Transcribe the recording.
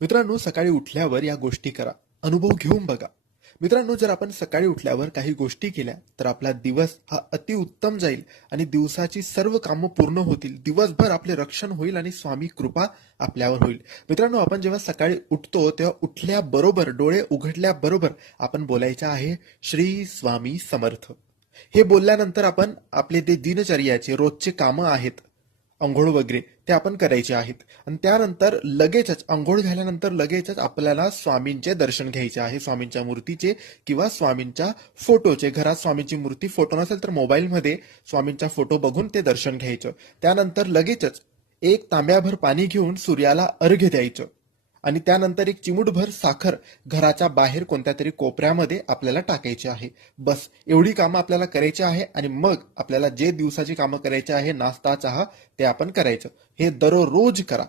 मित्रांनो, सकाळी उठल्यावर या गोष्टी करा. अनुभव घेऊन बघा. मित्रांनो, जर आपण सकाळी उठल्यावर काही गोष्टी केल्या, तर आपला दिवस हा अतिउत्तम जाईल आणि दिवसाची सर्व कामं पूर्ण होतील. दिवसभर आपले रक्षण होईल आणि स्वामी कृपा आपल्यावर होईल. मित्रांनो, आपण जेव्हा सकाळी उठतो, तेव्हा उठल्याबरोबर, डोळे उघडल्याबरोबर आपण बोलायचं आहे, श्री स्वामी समर्थ. हे बोलल्यानंतर आपण आपले ते दिनचर्याचे रोजचे कामं आहेत, अंघोळ वगैरे ते आपण करायचे आहेत. आणि त्यानंतर लगेचच अंघोळ झाल्यानंतर लगेचच आपल्याला स्वामींचे दर्शन घ्यायचे आहे, स्वामींच्या मूर्तीचे किंवा स्वामींच्या फोटोचे. घरात स्वामींची मूर्ती फोटो नसेल तर मोबाईलमध्ये स्वामींचा फोटो बघून ते दर्शन घ्यायचं. त्यानंतर लगेचच एक तांब्याभर पाणी घेऊन सूर्याला अर्घ्य द्यायचं आणि त्यानंतर एक चिमूटभर साखर घराच्या बाहेर कोणत्या तरी कोपऱ्यामध्ये आपल्याला टाकायची आहे. बस एवढी कामं आपल्याला करायची आहे आणि मग आपल्याला जे दिवसाची कामं करायची आहे, नाश्ता, चहा, ते आपण करायचं. हे दररोज करा.